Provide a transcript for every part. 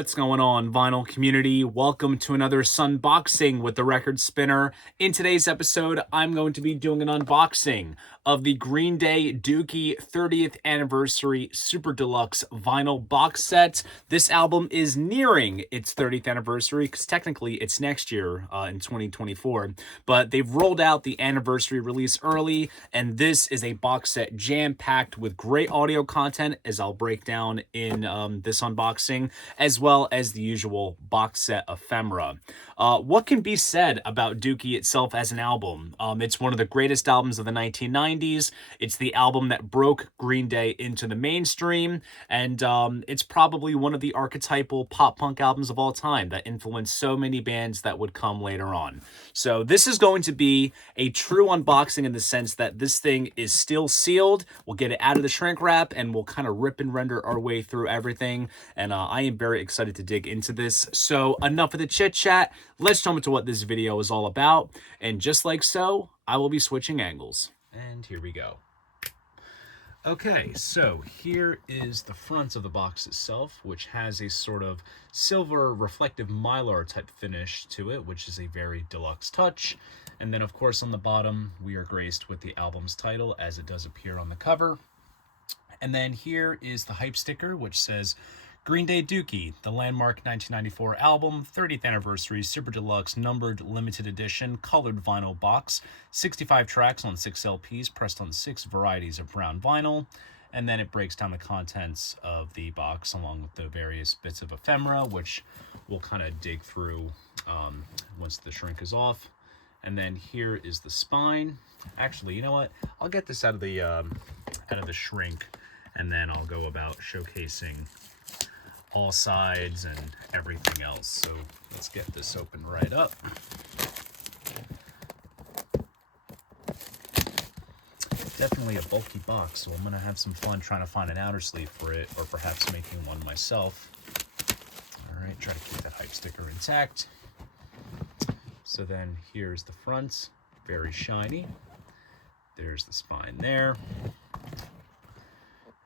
What's going on, vinyl community? Welcome to another Sunboxing with the Record Spinner. In today's episode, I'm going to be doing an unboxing of the Green Day Dookie 30th Anniversary Super Deluxe vinyl box set. This album is nearing its 30th anniversary because technically it's next year in 2024. But they've rolled out the anniversary release early, and this is a box set jam-packed with great audio content, as I'll break down in this unboxing, as well as the usual box set ephemera. What can be said about Dookie itself as an album? It's one of the greatest albums of the 1990s. It's the album that broke Green Day into the mainstream, and it's probably one of the archetypal pop-punk albums of all time that influenced so many bands that would come later on. So this is going to be a true unboxing in the sense that this thing is still sealed. We'll get it out of the shrink wrap, and we'll kind of rip and render our way through everything, and I am very excited to dig into this. So enough of the chit chat. Let's jump into what this video is all about. And just like so, I will be switching angles. And here we go. Okay, so here is the front of the box itself, which has a sort of silver reflective mylar type finish to it, which is a very deluxe touch. And then of course on the bottom, we are graced with the album's title as it does appear on the cover. And then here is the hype sticker, which says Green Day Dookie, the landmark 1994 album, 30th anniversary, super deluxe, numbered, limited edition, colored vinyl box, 65 tracks on 6 LPs, pressed on 6 varieties of brown vinyl. And then it breaks down the contents of the box along with the various bits of ephemera, which we'll kind of dig through once the shrink is off. And then here is the spine. Actually, you know what? I'll get this out of the shrink, and then I'll go about showcasing all sides and everything else. So let's get this open right up. Definitely a bulky box, so I'm gonna have some fun trying to find an outer sleeve for it, or perhaps making one myself. All right, try to keep that hype sticker intact. So then here's the front, very shiny. There's the spine there.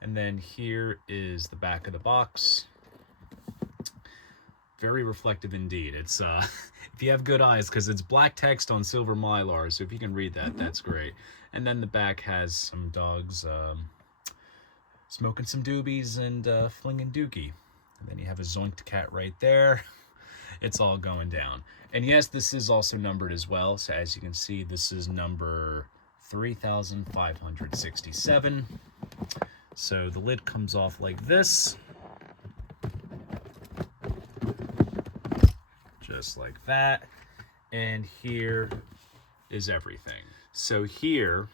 And then here is the back of the box. Very reflective indeed. It's if you have good eyes, because it's black text on silver mylar, so if you can read that, that's great. And then the back has some dogs smoking some doobies and flinging dookie. And then you have a zoinked cat right there. It's all going down. And yes, this is also numbered as well. So as you can see, this is number 3567. So the lid comes off like this. Just like that. And here is everything. So here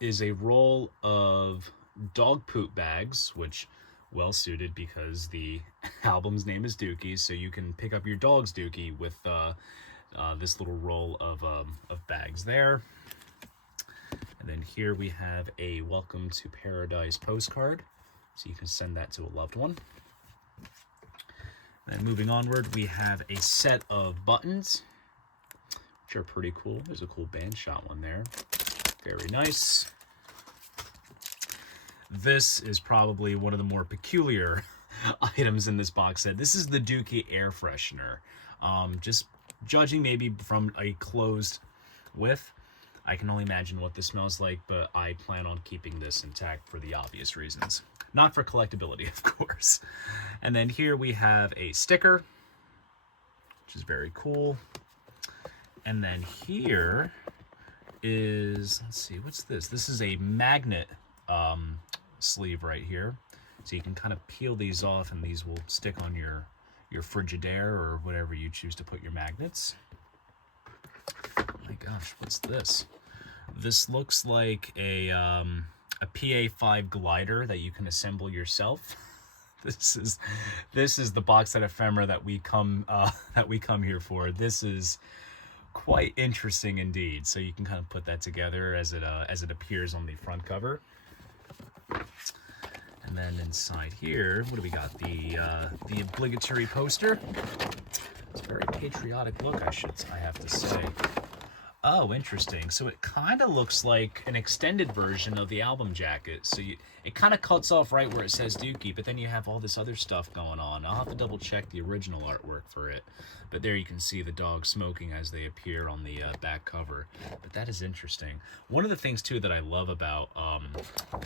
is a roll of dog poop bags, which well suited because the album's name is Dookie, so you can pick up your dog's Dookie with this little roll of bags there. And then here we have a Welcome to Paradise postcard, so you can send that to a loved one. Then moving onward, we have a set of buttons, which are pretty cool. There's a cool band shot one there. Very nice. This is probably one of the more peculiar items in this box set. This is the Dookie air freshener. Just judging maybe from a closed whiff, I can only imagine what this smells like, but I plan on keeping this intact for the obvious reasons. Not for collectability, of course. And then here we have a sticker, which is very cool. And then here is, let's see, what's this? This is a magnet sleeve right here. So you can kind of peel these off, and these will stick on your Frigidaire or whatever you choose to put your magnets. Oh my gosh, what's this? This looks like a PA5 glider that you can assemble yourself. This is the box set ephemera that we come here for. This is quite interesting indeed. So you can kind of put that together as it appears on the front cover. And then inside here, what do we got? The obligatory poster. It's a very patriotic look, I have to say. Oh, interesting. So it kind of looks like an extended version of the album jacket. So it kind of cuts off right where it says Dookie, but then you have all this other stuff going on. I'll have to double check the original artwork for it. But there you can see the dogs smoking as they appear on the back cover. But that is interesting. One of the things, too, that I love about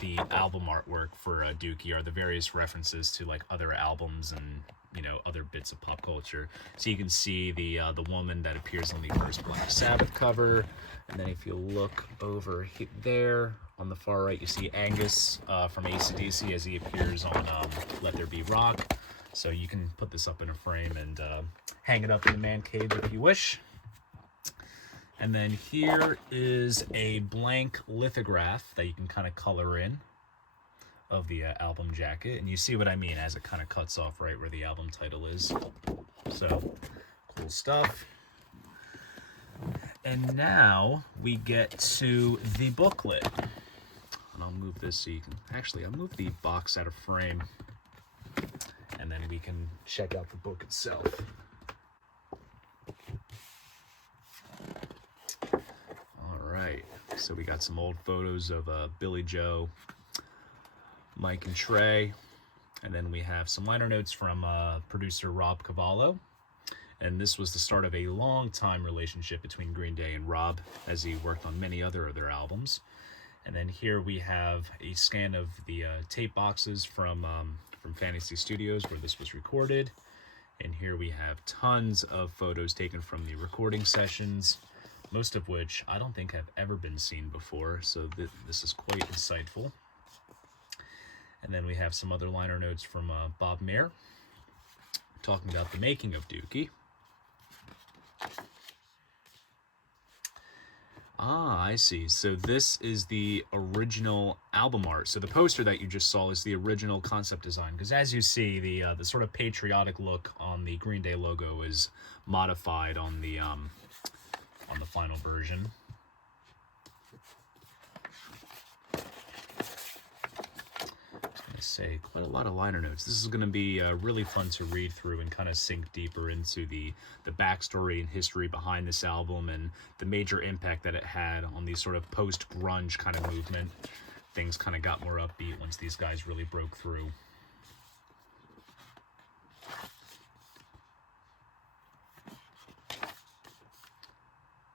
the album artwork for Dookie are the various references to, like, other albums and, you know, other bits of pop culture. So you can see the woman that appears on the first Black Sabbath cover, and then if you look over there on the far right, you see Angus from AC/DC as he appears on Let There Be Rock. So you can put this up in a frame and hang it up in the man cave if you wish. And then here is a blank lithograph that you can kind of color in of the album jacket, and you see what I mean as it kind of cuts off right where the album title is. So cool stuff. And now we get to the booklet, and I'll move this so you can actually, I'll move the box out of frame, and then we can check out the book itself. All right, so we got some old photos of Billy Joe, Mike and Trey, and then we have some liner notes from producer Rob Cavallo. And this was the start of a long-time relationship between Green Day and Rob, as he worked on many other of their albums. And then here we have a scan of the tape boxes from Fantasy Studios, where this was recorded. And here we have tons of photos taken from the recording sessions, most of which I don't think have ever been seen before, so this is quite insightful. And then we have some other liner notes from Bob Mayer, talking about the making of Dookie. Ah, I see. So this is the original album art. So the poster that you just saw is the original concept design. Because as you see, the sort of patriotic look on the Green Day logo is modified on the final version. Say quite a lot of liner notes. This is going to be really fun to read through and kind of sink deeper into the backstory and history behind this album and the major impact that it had on the sort of post-grunge kind of movement. Things kind of got more upbeat once these guys really broke through.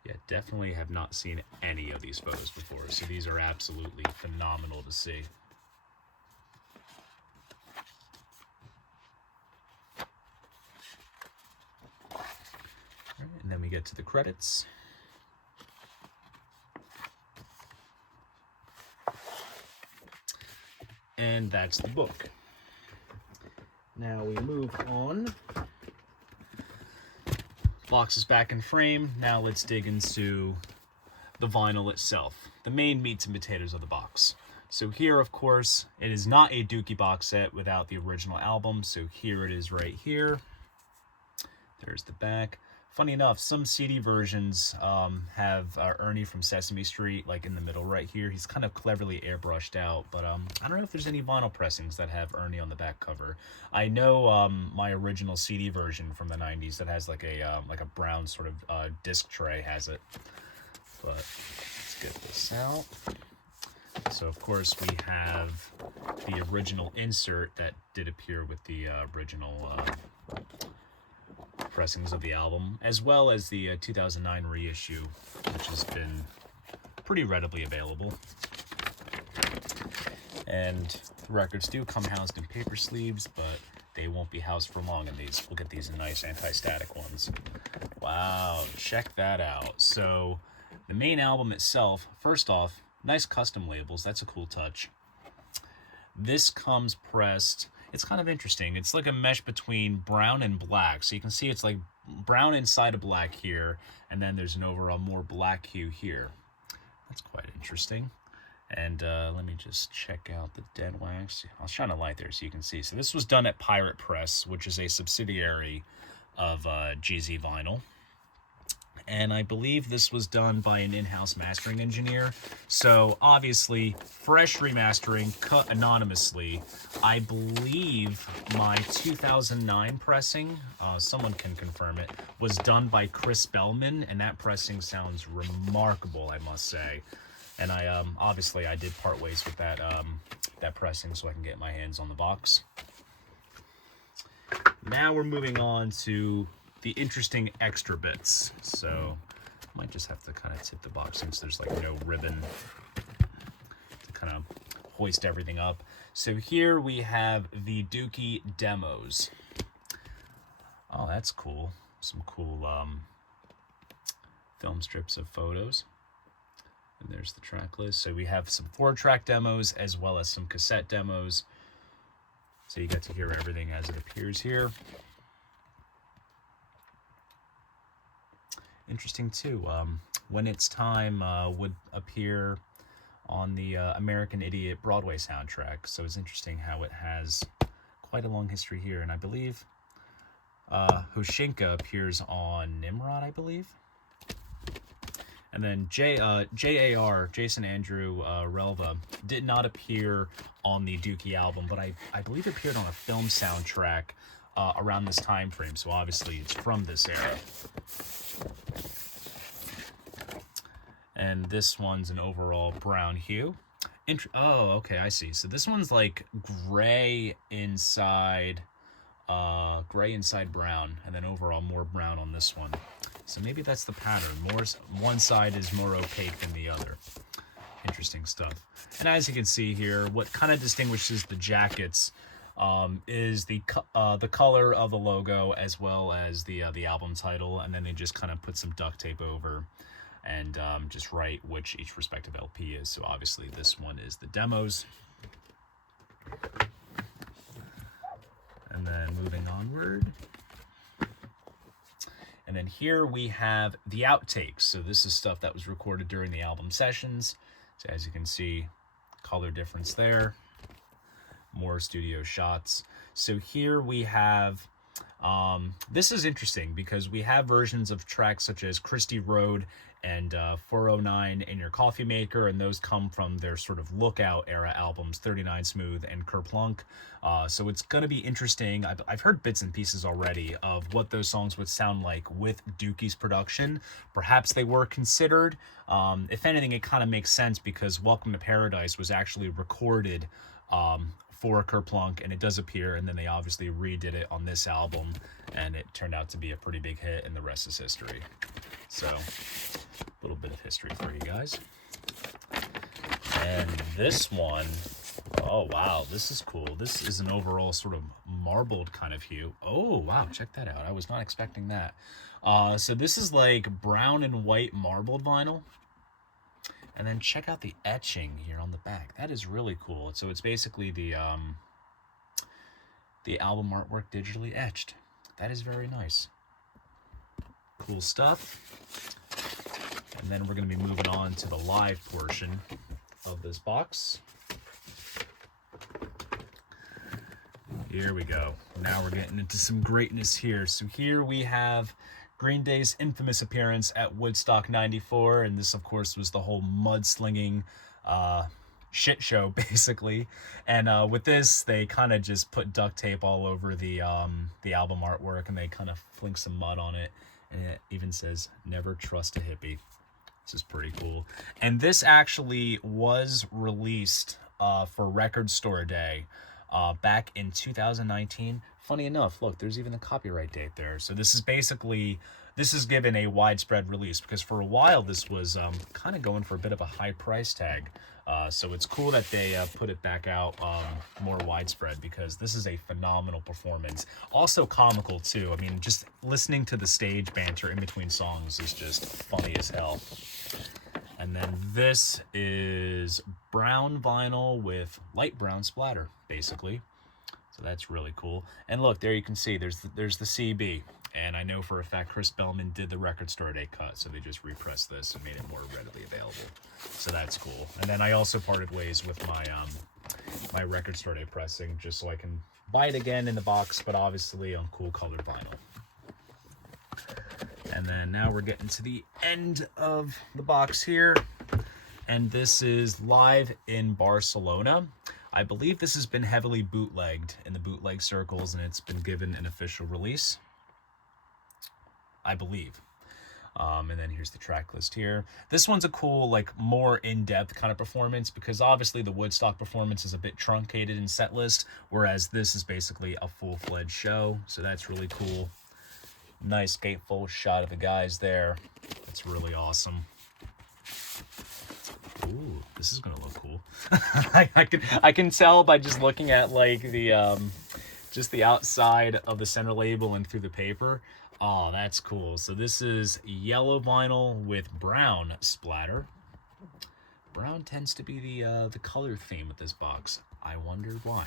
Yeah, definitely have not seen any of these photos before, so these are absolutely phenomenal to see. And then we get to the credits. And that's the book. Now we move on. Box is back in frame. Now let's dig into the vinyl itself, the main meats and potatoes of the box. So here, of course, it is not a Dookie box set without the original album. So here it is right here. There's the back. Funny enough, some CD versions have Ernie from Sesame Street, like in the middle right here. He's kind of cleverly airbrushed out, but I don't know if there's any vinyl pressings that have Ernie on the back cover. I know my original CD version from the 90s that has like a brown sort of disc tray has it. But let's get this out. So, of course, we have the original insert that did appear with the original pressings of the album, as well as the 2009 reissue, which has been pretty readily available. And the records do come housed in paper sleeves, but they won't be housed for long in these. We'll get these in nice anti-static ones. Wow, check that out. So the main album itself, first off, nice custom labels. That's a cool touch. This comes pressed. It's kind of interesting. It's like a mesh between brown and black. So you can see it's like brown inside of black here, and then there's an overall more black hue here. That's quite interesting. And let me just check out the dead wax. I'll shine a light there so you can see. So this was done at Pirate Press, which is a subsidiary of GZ Vinyl. And I believe this was done by an in-house mastering engineer. So obviously, fresh remastering, cut anonymously. I believe my 2009 pressing, someone can confirm it, was done by Chris Bellman, and that pressing sounds remarkable, I must say. And I obviously I did part ways with that that pressing so I can get my hands on the box. Now we're moving on to the interesting extra bits. So I might just have to kind of tip the box since there's like no ribbon to kind of hoist everything up. So here we have the Dookie demos. Oh, that's cool. Some cool film strips of photos. And there's the track list. So we have some 4-track demos as well as some cassette demos. So you get to hear everything as it appears here. Interesting too, When It's Time would appear on the American Idiot Broadway soundtrack. So it's interesting how it has quite a long history here. And I believe Hoshinka appears on Nimrod, I believe. And then JAR, Jason Andrew Relva, did not appear on the Dookie album, but I believe appeared on a film soundtrack around this time frame. So obviously it's from this era. And this one's an overall brown hue. Oh, okay, I see. So this one's like gray inside brown, and then overall more brown on this one. So maybe that's the pattern. One side is more opaque than the other. Interesting stuff. And as you can see here, what kind of distinguishes the jackets is the color of the logo as well as the album title, and then they just kind of put some duct tape over and just write which each respective LP is. So obviously this one is the demos. And then moving onward. And then here we have the outtakes. So this is stuff that was recorded during the album sessions. So as you can see, color difference there. More studio shots. So here we have, this is interesting because we have versions of tracks such as Christie Road and 409 in Your Coffee Maker, and those come from their sort of Lookout era albums, 39 Smooth and Kerplunk. So it's going to be interesting. I've heard bits and pieces already of what those songs would sound like with Dookie's production. Perhaps they were considered. If anything, it kind of makes sense because Welcome to Paradise was actually recorded for Kerplunk, and it does appear, and then they obviously redid it on this album, and it turned out to be a pretty big hit, and the rest is history. So, a little bit of history for you guys. And this one, oh wow, this is cool. This is an overall sort of marbled kind of hue. Oh wow, check that out. I was not expecting that. So this is like brown and white marbled vinyl. And then check out the etching here on the back. That is really cool. So it's basically the album artwork digitally etched. That is very nice. Cool stuff. And then we're going to be moving on to the live portion of this box. Here we go. Now we're getting into some greatness here. So here we have Green Day's infamous appearance at Woodstock 94, and this of course was the whole mudslinging shit show basically. And with this they kind of just put duct tape all over the album artwork, and they kind of flink some mud on it, and it even says never trust a hippie. This is pretty cool. And this actually was released for Record Store Day back in 2019. Funny enough, look, there's even a copyright date there. So this is basically, this is given a widespread release because for a while this was kind of going for a bit of a high price tag. So it's cool that they put it back out more widespread because this is a phenomenal performance. Also comical too. I mean, just listening to the stage banter in between songs is just funny as hell. And then this is brown vinyl with light brown splatter, basically. So that's really cool. And look, there you can see there's the CB. And I know for a fact Chris Bellman did the Record Store Day cut, so they just repressed this and made it more readily available. So that's cool. And then I also parted ways with my my Record Store Day pressing just so I can buy it again in the box, but obviously on cool colored vinyl. And then now we're getting to the end of the box here. And this is live in Barcelona. I believe this has been heavily bootlegged in the bootleg circles, and it's been given an official release, I believe. And then here's the track list here. This one's a cool, like, more in-depth kind of performance, because obviously the Woodstock performance is a bit truncated in set list, whereas this is basically a full-fledged show. So that's really cool. Nice gatefold shot of the guys there. That's really awesome. Ooh, this is gonna look cool. I can tell by just looking at, like, the just the outside of the center label and through the paper. Oh, that's cool. So this is yellow vinyl with brown splatter. Brown tends to be the color theme with this box. I wondered why.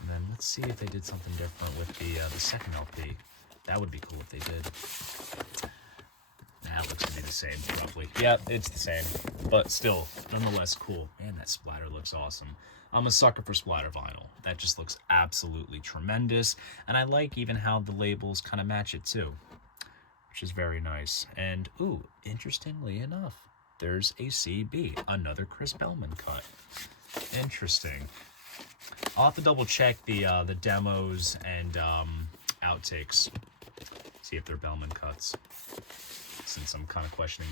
And then let's see if they did something different with the second LP. That would be cool if they did. That looks to be the same, roughly. Yeah, it's the same, but still, nonetheless cool. Man, that splatter looks awesome. I'm a sucker for splatter vinyl. That just looks absolutely tremendous, and I like even how the labels kind of match it too, which is very nice. And, ooh, interestingly enough, there's a CB, another Chris Bellman cut. Interesting. I'll have to double check the demos and outtakes, see if they're Bellman cuts, since I'm kind of questioning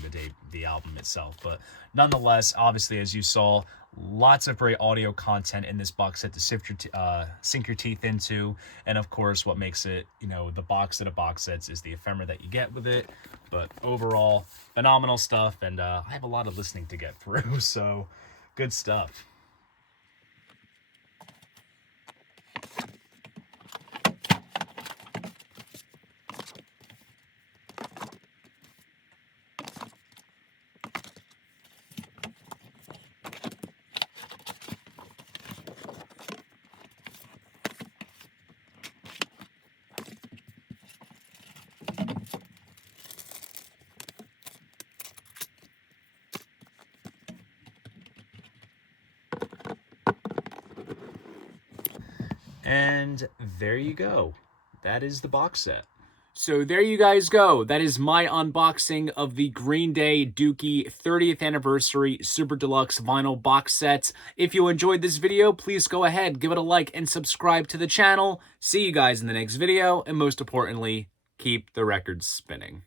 the album itself. But nonetheless, obviously, as you saw, lots of great audio content in this box set to sink your teeth into. And of course, what makes it, you know, the box set of box sets is the ephemera that you get with it. But overall, phenomenal stuff, and I have a lot of listening to get through, so good stuff. And there you go. That is the box set. So there you guys go. That is my unboxing of the Green Day Dookie 30th Anniversary Super Deluxe Vinyl Box Set. If you enjoyed this video, please go ahead, give it a like, and subscribe to the channel. See you guys in the next video, and most importantly, keep the records spinning.